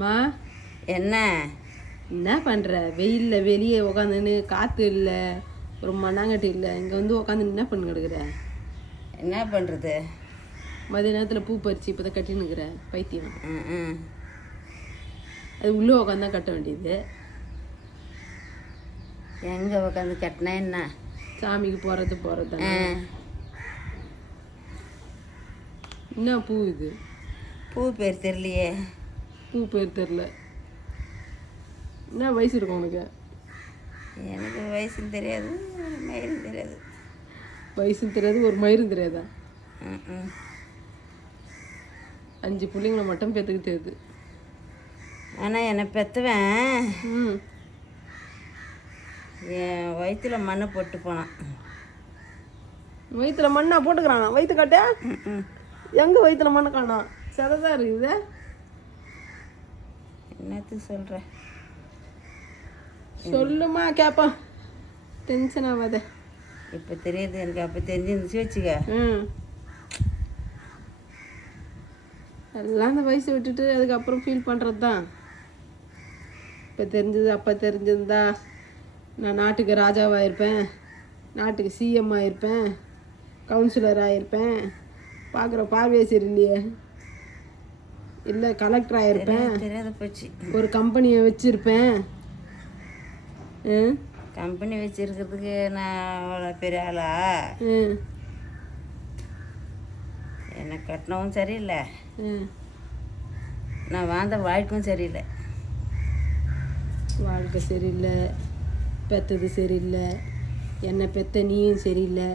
மா? என்ன? என்ன பண்ணுற வெயிலில் வெளியே உக்காந்துன்னு காற்று இல்லை ஒரு மண்ணாங்கட்டி இல்லை. இங்கே வந்து உக்காந்து என்ன பண்ணி கிடக்குற? என்ன பண்ணுறது மதிய நேரத்தில் பூ பறிச்சு இப்போ தான் கட்டினுக்கிற பைத்தியம். அது உள்ளே உட்காந்து தான் கட்ட வேண்டியது. எங்கே உட்காந்து கட்டினா என்ன? சாமிக்கு போகிறது போகிறது என்ன பூ இது? பூ பேர் தெரியலையே. பூ பேர் தெரில என்ன வயசு இருக்கும் உனக்கு? எனக்கு வயசும் தெரியாது மயிலும் தெரியாது. வயசும் தெரியாது ஒரு மயிரும் தெரியாதா? அஞ்சு பிள்ளைங்களை மட்டும் பெற்றுக்கு தெரியுது ஆனால் என்னை பெற்றவன் என் வயிற்றுல மண்ணை போட்டு போனான். வயிற்றுல மண்ணா போட்டுக்கிறானா? வயிற்று கட்ட எங்கே வயிற்றுல மண்ணை காணோம்? சதை தான் இருக்குது. என்னத்துக்கு சொல்கிற சொல்லுமா கேப்பா. டென்ஷன் ஆகாத இப்போ தெரியுது எனக்கு அப்போ தெரிஞ்சிருந்துச்சு வச்சுக்க. ம். எல்லாம் அந்த வயசு விட்டுட்டு அதுக்கப்புறம் ஃபீல் பண்ணுறது தான் இப்போ தெரிஞ்சது அப்போ தெரிஞ்சிருந்தா நான் நாட்டுக்கு ராஜாவாக இருப்பேன். நாட்டுக்கு சிஎம் ஆயிருப்பேன் கவுன்சிலர் ஆயிருப்பேன் பார்க்குற பார்வையே சரியில்லையே. இல்லை கலெக்டர் ஆயிருப்பேன். தெரியாத போச்சு. ஒரு கம்பெனியை வச்சுருப்பேன். கம்பெனி வச்சிருக்கிறதுக்கு நான் அவ்வளோ பெரிய ஆளா? என்னை கட்டினவும் சரியில்லை. நான் வாழ்ந்த வாழ்க்கையும் சரியில்லை. வாழ்க்கை சரியில்லை பெத்தது சரியில்லை என்னை பெத்த நீயும் சரியில்லை.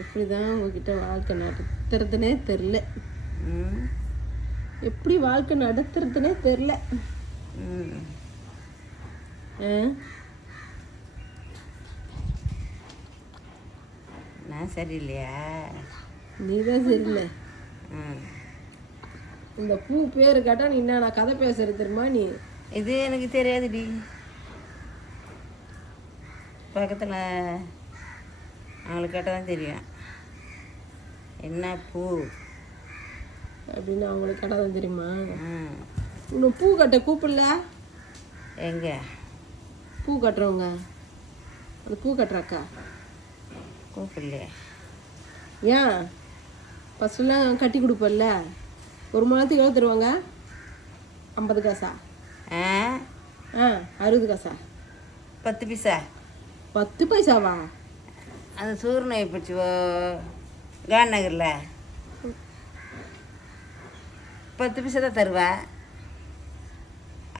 எப்படி தான் உங்ககிட்ட வாழ்க்கை நடத்துறதுனே தெரில எப்படி வாழ்க்கை நடத்துறதுனே தெரில? நான் சரியில்லையா? நீ தான் சரியில்லை இந்த பூ பேர் கேட்டால் நீ என்ன நான் கதை பேசுறது தெரியுமா நீ? இது எனக்கு தெரியாதுடி. பக்கத்தில் அவங்களுக்கு கேட்டால் தான் தெரியும். என்ன பூ? அப்படின்னு அவங்களுக்கு தான் தெரியுமா? ம். உன்னை பூ கட்ட கூப்பிடல? எங்கே? பூ கட்டுறவங்க. அந்த பூ கட்டுற அக்கா கூப்பிடலையே. ஏன்? ஃபஸ்ட்டுலாம் கட்டி கொடுப்பல்ல ஒரு மாதத்துக்கு எவ்வளோ தருவாங்க? ஐம்பது காசா? ஆ? ஆ அறுபது காசா? பத்து பைசா? பத்து பைசாவா? அந்த சூரியனை பிடிச்சி காந்நகரில் பத்து பைசா தான் தருவா